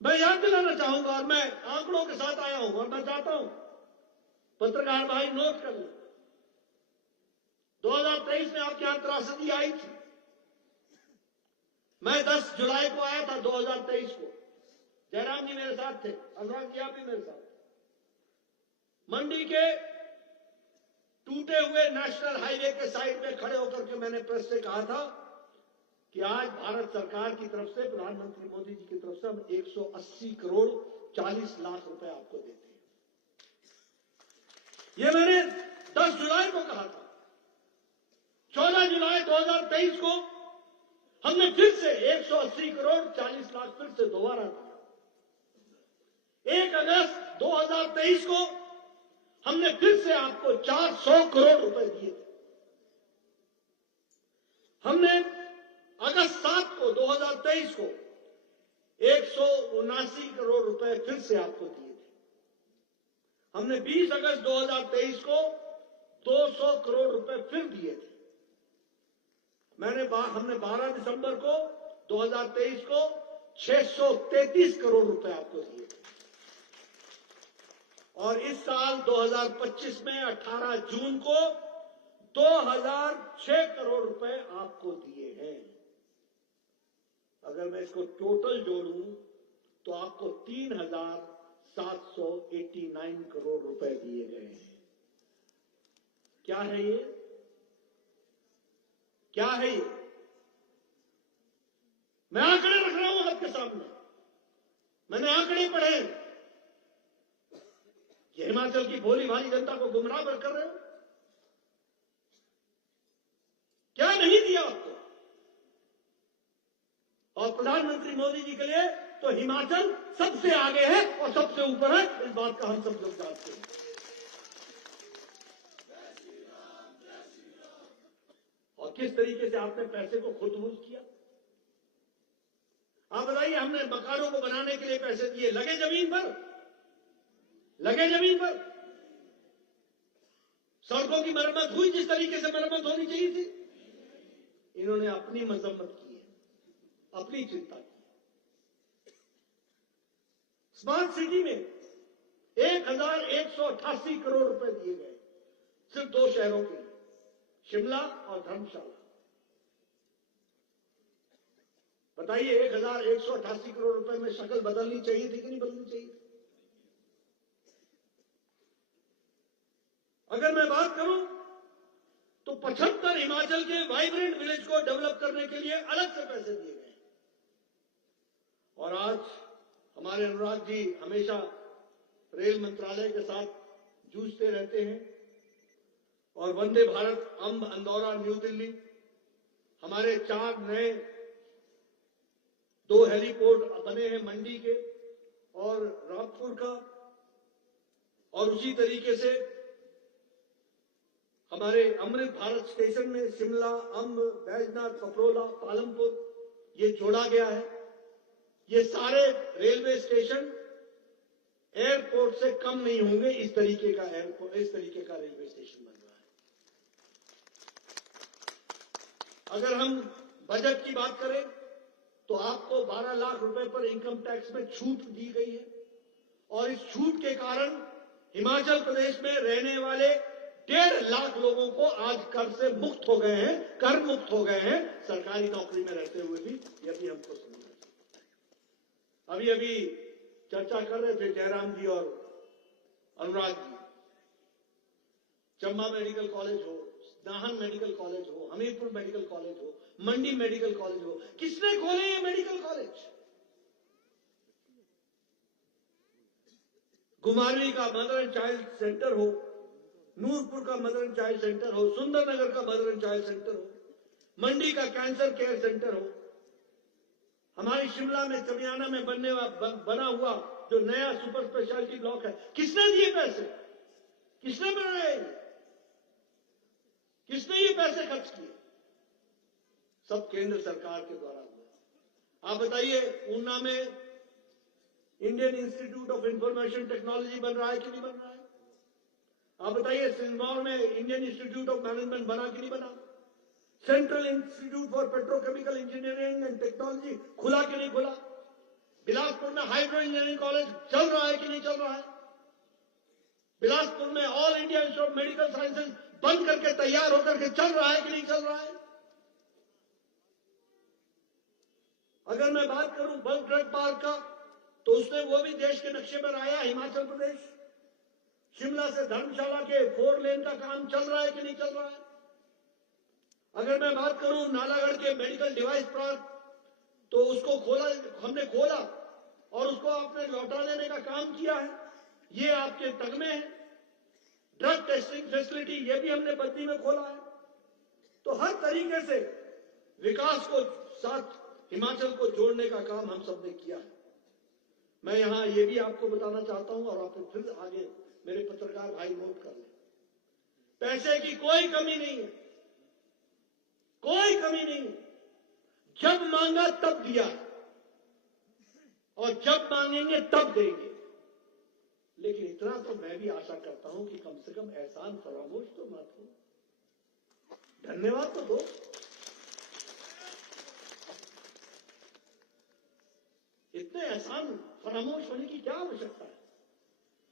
मैं याद दिलाना चाहूंगा और मैं आंकड़ों के साथ आया हूं और मैं चाहता हूं पत्रकार भाई नोट कर लें। 2023 में आपके यहां त्रासदी आई थी। मैं 10 जुलाई को आया था 2023 को। जयराम जी मेरे साथ थे, अनुराग जी आप भी मेरे साथ। मंडी के टूटे हुए नेशनल हाईवे के साइड में खड़े होकर के मैंने प्रेस से कहा था कि आज भारत सरकार की तरफ से, प्रधानमंत्री मोदी जी की तरफ से हम 180 करोड़ 40 लाख रुपए आपको देते हैं। ये मैंने 10 जुलाई को कहा था। 14 जुलाई 2023 को हमने फिर से 180 करोड़ 40 लाख फिर से दोबारा दिया। 1 अगस्त 2023 को हमने फिर से आपको 400 करोड़ रुपए दिए थे। हमने अगस्त 7 को 2023 को 179 करोड़ रुपए फिर से आपको दिए थे। हमने 20 अगस्त 2023 को 200 करोड़ रुपए फिर दिए थे। हमने 12 दिसंबर को 2023 को 633 करोड़ रुपए आपको दिए थे और इस साल 2025 में 18 जून को 2006 करोड़ रुपए आपको दिए हैं। अगर मैं इसको टोटल जोड़ूं तो आपको 3,789 करोड़ रुपए दिए गए हैं। क्या है ये? क्या है ये? मैं आंकड़े रख रहा हूं आपके सामने, मैंने आंकड़े पढ़े। ये हिमाचल की भोली भाली जनता को गुमराह कर रहे हो? क्या नहीं दिया आपको? और प्रधानमंत्री मोदी जी के लिए तो हिमाचल सबसे आगे है और सबसे ऊपर है, इस बात का हम सब लोग जानते हैं। और किस तरीके से आपने पैसे को खुदबूज किया? आप बताइए, हमने मकानों को बनाने के लिए पैसे दिए, लगे जमीन पर? लगे जमीन पर? सड़कों की मरम्मत हुई जिस तरीके से मरम्मत होनी चाहिए थी? इन्होंने अपनी मजम्मत की है, अपनी चिंता की। स्मार्ट सिटी में 1,188 करोड़ रुपए दिए गए सिर्फ 2 शहरों के लिए, शिमला और धर्मशाला। बताइए, 1,188 करोड़ रुपए में शक्ल बदलनी चाहिए थी कि नहीं बदलनी चाहिए थी? अगर मैं बात करूं तो 75 हिमाचल के वाइब्रेंट विलेज को डेवलप करने के लिए अलग से पैसे दिए गए। और आज हमारे अनुराग जी हमेशा रेल मंत्रालय के साथ जूझते रहते हैं और वंदे भारत अंब अंदौरा न्यू दिल्ली, हमारे 4 नए 2 हेलीपोर्ट बने हैं मंडी के और रामपुर का, और उसी तरीके से हमारे अमृत भारत स्टेशन में शिमला, अंब, बैजनाथ, पपरोला, पालमपुर ये जोड़ा गया है। ये सारे रेलवे स्टेशन एयरपोर्ट से कम नहीं होंगे, इस तरीके का एयरपोर्ट, इस तरीके का रेलवे स्टेशन बन रहा है। अगर हम बजट की बात करें तो आपको 12 लाख रुपए पर इनकम टैक्स में छूट दी गई है और इस छूट के कारण हिमाचल प्रदेश में रहने वाले 1.5 लाख लोगों को आज कर से मुक्त हो गए हैं, कर मुक्त हो गए हैं, सरकारी नौकरी में रहते हुए भी। यह भी हमको समझना चाहिए। अभी चर्चा कर रहे थे जयराम जी और अनुराग जी, चंबा मेडिकल कॉलेज हो, नाहन मेडिकल कॉलेज हो, हमीरपुर मेडिकल कॉलेज हो, मंडी मेडिकल कॉलेज हो, किसने खोले ये मेडिकल कॉलेज? घुमारवी का मदर एंड चाइल्ड सेंटर हो, नूरपुर का मदर एंड चाइल्ड सेंटर हो, सुंदरनगर का मदर एंड चाइल्ड सेंटर हो, मंडी का कैंसर केयर सेंटर हो, हमारी शिमला में चमियाना में बना हुआ जो नया सुपर स्पेशलिटी ब्लॉक है, किसने दिए पैसे? किसने बनाए? किसने ये पैसे खर्च किए? सब केंद्र सरकार के द्वारा हुआ। आप बताइए, ऊना में Indian institute of information technology बन रहा है कि नहीं बन रहा है? आप बताइए, सिंगरौर में इंडियन इंस्टीट्यूट ऑफ मैनेजमेंट बना कि नहीं बना? Central institute for petrochemical engineering and technology खुला कि नहीं खुला? बिलासपुर में हाइड्रो इंजीनियरिंग कॉलेज चल रहा है कि नहीं चल रहा है? बिलासपुर में all India institute of medical sciences बन करके तैयार होकर के चल रहा है कि नहीं चल रहा है? अगर मैं बात करूं बल्क ड्रग पार्क का, तो उसने वो भी देश के नक्शे पर आया, हिमाचल प्रदेश। शिमला से धर्मशाला के 4 लेन का काम चल रहा है कि नहीं चल रहा है? अगर मैं बात करूं नालागढ़ के मेडिकल डिवाइस पार्क, तो उसको हमने खोला और उसको आपने लौटा देने का काम किया है, ये आपके तगमे है। ड्रग टेस्टिंग फैसिलिटी ये भी हमने बद्दी में खोला है। तो हर तरीके से विकास को साथ हिमाचल को जोड़ने का काम हम सब ने किया है। मैं यहां ये भी आपको बताना चाहता हूं और आप फिर आगे मेरे पत्रकार भाई नोट कर लें, पैसे की कोई कमी नहीं है, कोई कमी नहीं है। जब मांगा तब दिया और जब मांगेंगे तब देंगे। लेकिन इतना तो मैं भी आशा करता हूं कि कम से कम एहसान फरामोश तो मत हो, धन्यवाद तो दो। इतने एहसान फरामोश होने की क्या आवश्यकता है?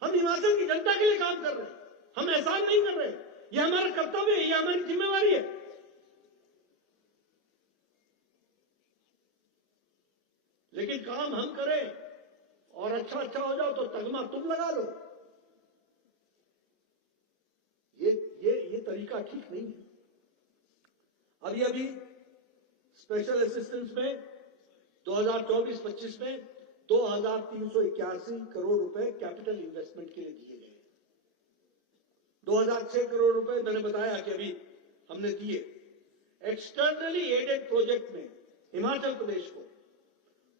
हम हिमाचल की जनता के लिए काम कर रहे हैं, हम एहसान नहीं कर रहे। यह हमारा कर्तव्य है, यह हमारी जिम्मेवारी है। लेकिन काम हम करें और अच्छा हो जाओ तो तगमा तुम लगा लो, ये तरीका ठीक नहीं है। अभी स्पेशल असिस्टेंस में 2024-25 में 2381 करोड़ रुपए कैपिटल इन्वेस्टमेंट के लिए दिए गए। 2006 करोड़ रुपए मैंने बताया कि अभी हमने दिए। एक्सटर्नली एडेड प्रोजेक्ट में हिमाचल प्रदेश को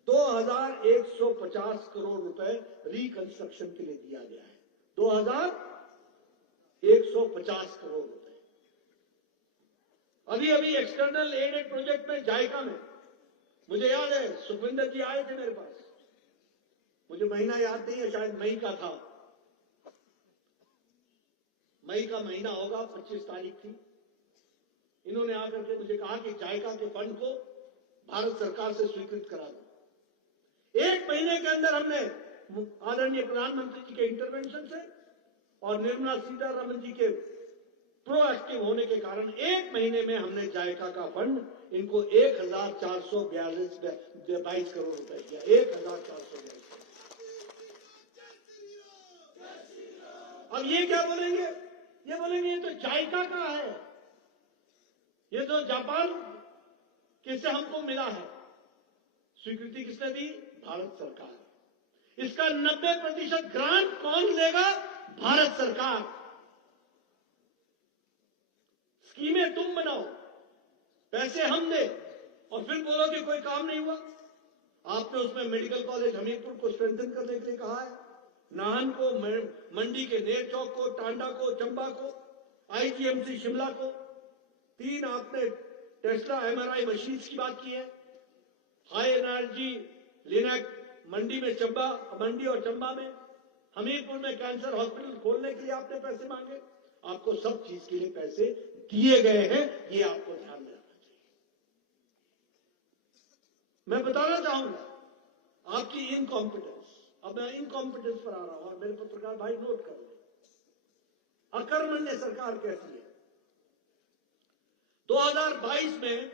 2150 करोड़ रुपए रिकंस्ट्रक्शन के लिए दिया गया है। 2150 करोड़ रुपए। अभी एक्सटर्नल एडेड प्रोजेक्ट में जायका में, मुझे याद है सुखविंदर जी आए थे मेरे पास, मुझे महीना याद नहीं है, शायद मई का था, मई का महीना होगा, 25 तारीख थी। इन्होंने आकर के मुझे कहा कि जायका के फंड को भारत सरकार से स्वीकृत करा दो। एक महीने के अंदर हमने आदरणीय प्रधानमंत्री जी के इंटरवेंशन से और निर्मला सीतारमण जी के प्रोएक्टिव होने के कारण एक महीने में हमने जायका का फंड इनको 1422 करोड़ रुपए दिया। 1422। अब ये क्या बोलेंगे? ये बोलेंगे ये तो जायका का है, ये तो जापान किससे हमको मिला है। स्वीकृति किसने दी? भारत सरकार। इसका 90% ग्रांट कौन लेगा? भारत सरकार। स्कीमें तुम बनाओ, पैसे हम दे, और फिर बोलो कि कोई काम नहीं हुआ। आपने उसमें मेडिकल कॉलेज हमीरपुर को स्ट्रेंथन करने के लिए कहा है, नाहन को, मंडी के नेर चौक को, टांडा को, चंबा को, आईजीएमसी शिमला को, 3 आपने टेस्ला एमआरआई मशीन्स की बात की है, हाई एनर्जी लिनैक मंडी में, मंडी और चंबा में, हमीरपुर में कैंसर हॉस्पिटल खोलने के लिए आपने पैसे मांगे। आपको सब चीज के लिए पैसे दिए गए हैं, ये आपको ध्यान में रखना चाहिए। मैं बताना चाहूंगा आपकी इनकॉम्पिटेंस, अब मैं इनकॉम्पिटेंस पर आ रहा हूं और मेरे पत्रकार भाई नोट कर लें, अकर्मण्य सरकार कैसी है। 2022 में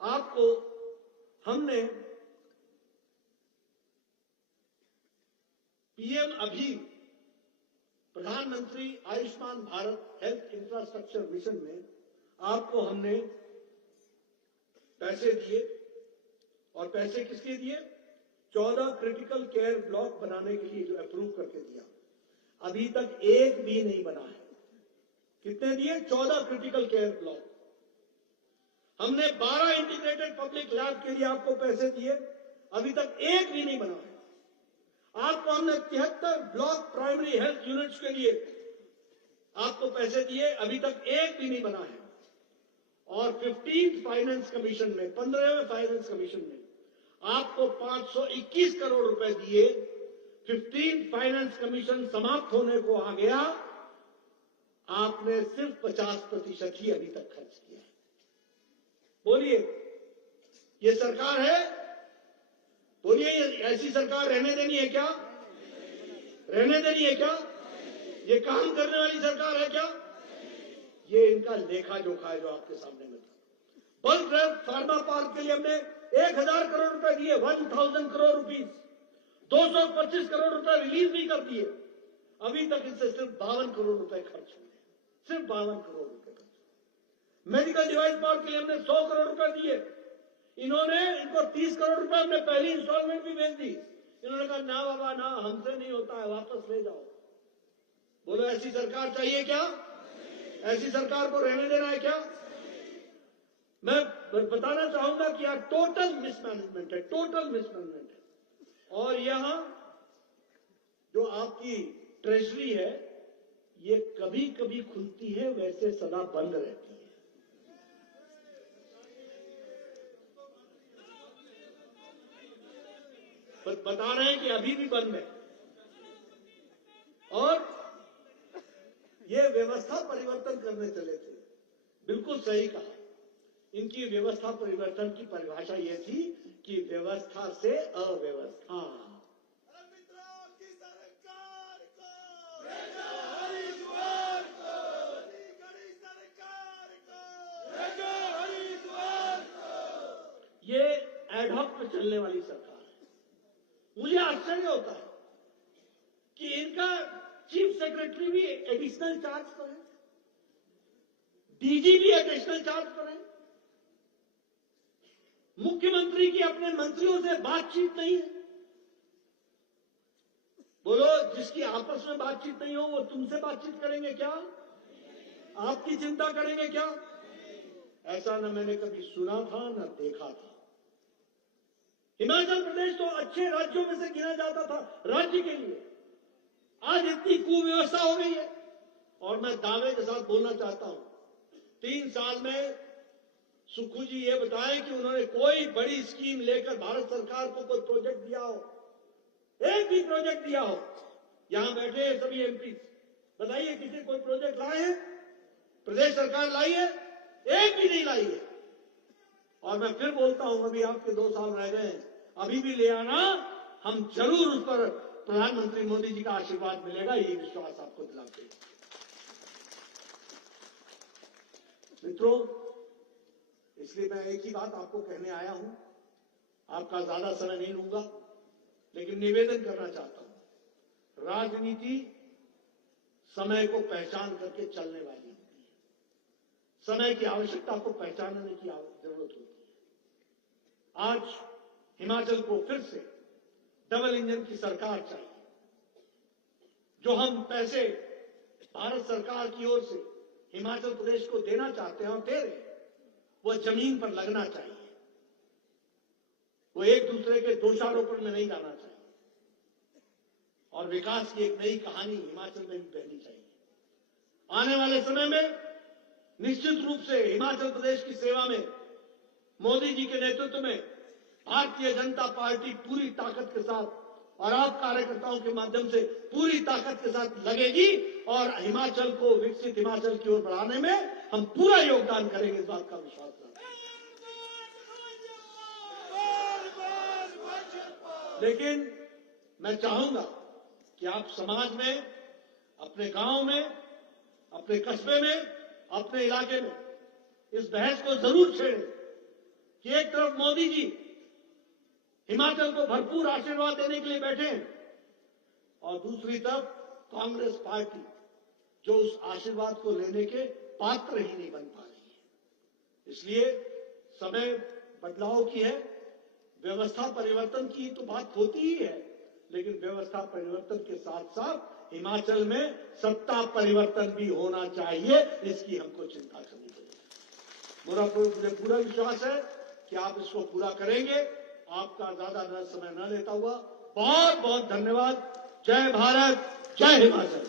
आपको हमने पीएम अभी प्रधानमंत्री Ayushman Bharat health infrastructure mission में आपको हमने पैसे दिए, और पैसे किसके दिए? 14 क्रिटिकल केयर ब्लॉक बनाने के लिए जो अप्रूव करके दिया। अभी तक एक भी नहीं बना है। कितने दिए? 14 क्रिटिकल केयर ब्लॉक। हमने 12 इंटीग्रेटेड पब्लिक लैब के लिए आपको पैसे दिए, अभी तक एक भी नहीं बना है। आपको हमने 73 ब्लॉक प्राइमरी हेल्थ यूनिट्स के लिए आपको पैसे दिए, अभी तक एक भी नहीं बना है। और 15th फाइनेंस कमीशन में, 15वें फाइनेंस कमीशन में आपको 521 करोड़ रुपए दिए। 15th फाइनेंस कमीशन समाप्त होने को आ गया, आपने सिर्फ 50% ही अभी तक खर्च किया है। बोलिए, ये सरकार है? बोलिए, ये ऐसी सरकार रहने देनी है क्या? रहने देनी है क्या? ये काम करने वाली सरकार है क्या? ये इनका लेखा जोखा है जो आपके सामने में था। बल्क ड्रग फार्मा पार्क के लिए हमने 1000 करोड़ रुपए दिए, 1000 करोड़ रुपीस। 225 करोड़ रुपए रिलीज भी कर दिए। अभी तक इससे सिर्फ 52 करोड़ रुपए खर्च हुए, सिर्फ 52 करोड़ रुपए खर्च। मेडिकल डिवाइस पार्क के लिए हमने 100 करोड़ रुपए दिए। इनको 30 करोड़ रुपए हमने पहली इंस्टॉलमेंट भी भेज दी। इन्होंने कहा ना बाबा ना, हमसे नहीं होता है, वापस ले जाओ। बोलो, ऐसी सरकार चाहिए क्या? ऐसी सरकार को रहने देना है क्या? मैं बताना चाहूंगा कि यह टोटल मिसमैनेजमेंट है, टोटल मिसमैनेजमेंट है। और यहां जो आपकी ट्रेजरी है, ये कभी कभी खुलती है, वैसे सदा बंद रहती है। बता रहे हैं कि अभी भी बंद है। करने चले थे। बिल्कुल सही कहा। इनकी व्यवस्था परिवर्तन की परिभाषा यह थी कि व्यवस्था से अव्यवस्था। मित्रों की सरकार को, हरिद्वार को, गड़ी सरकार को, हरिद्वार को। ये एडहॉक पे चलने वाली सरकार है। मुझे आश्चर्य होता है कि इनका चीफ सेक्रेटरी भी एडिशनल चार्ज पर है, डीजी भी एडिशनल चार्ज पर है, मुख्यमंत्री की अपने मंत्रियों से बातचीत नहीं है। बोलो, जिसकी आपस में बातचीत नहीं हो वो तुमसे बातचीत करेंगे क्या? आपकी चिंता करेंगे क्या? ऐसा न मैंने कभी सुना था न देखा था। हिमाचल प्रदेश तो अच्छे राज्यों में से गिना जाता था राज्य के लिए। आज इतनी कुव्यवस्था हो गई है। और मैं दावे के साथ बोलना चाहता हूं, 3 साल में सुक्खू जी ये बताएं कि उन्होंने कोई बड़ी स्कीम लेकर भारत सरकार को कोई प्रोजेक्ट दिया हो, एक भी प्रोजेक्ट दिया हो। यहां बैठे हैं सभी एमपी, बताइए किसी कोई प्रोजेक्ट लाए हैं? प्रदेश सरकार लाई है? एक भी नहीं लाई है। और मैं फिर बोलता हूं, अभी आपके 2 साल रह गए हैं, अभी भी ले आना, हम जरूर उस पर प्रधानमंत्री मोदी जी का आशीर्वाद मिलेगा, ये विश्वास आपको दिलाते हैं। मित्रों, इसलिए मैं एक ही बात आपको कहने आया हूं, आपका ज्यादा समय नहीं लूंगा, लेकिन निवेदन करना चाहता हूं। राजनीति समय को पहचान करके चलने वाली होती है। समय की आवश्यकता को पहचानने की जरूरत होती है। आज हिमाचल को फिर से डबल इंजन की सरकार चाहिए। जो हम पैसे भारत सरकार की ओर से हिमाचल प्रदेश को देना चाहते हैं और दे रहे हैं, वो जमीन पर लगना चाहिए। वो एक दूसरे के दोषारोपण में नहीं जाना चाहिए। और विकास की एक नई कहानी हिमाचल में भी बहनी चाहिए। आने वाले समय में निश्चित रूप से हिमाचल प्रदेश की सेवा में मोदी जी के नेतृत्व में भारतीय जनता पार्टी पूरी ताकत के साथ और आप कार्यकर्ताओं के माध्यम से पूरी ताकत के साथ लगेगी और हिमाचल को विकसित हिमाचल की ओर बढ़ाने में हम पूरा योगदान करेंगे, इस बात का विश्वास रखते हैं। लेकिन मैं चाहूंगा कि आप समाज में, अपने गांव में, अपने कस्बे में, अपने इलाके में इस बहस को जरूर छेड़ें कि एक तरफ मोदी जी हिमाचल को भरपूर आशीर्वाद देने के लिए बैठे हैं और दूसरी तरफ कांग्रेस पार्टी जो उस आशीर्वाद को लेने के पात्र ही नहीं बन पा रही है। इसलिए समय बदलाव की है, व्यवस्था परिवर्तन की तो बात होती ही है, लेकिन व्यवस्था परिवर्तन के साथ साथ हिमाचल में सत्ता परिवर्तन भी होना चाहिए, इसकी हमको चिंता करनी पड़ेगी। मुझे पूरा विश्वास है कि आप इसको पूरा करेंगे। आपका ज्यादा समय न लेता हुआ बहुत बहुत धन्यवाद। जय भारत, जय हिमाचल।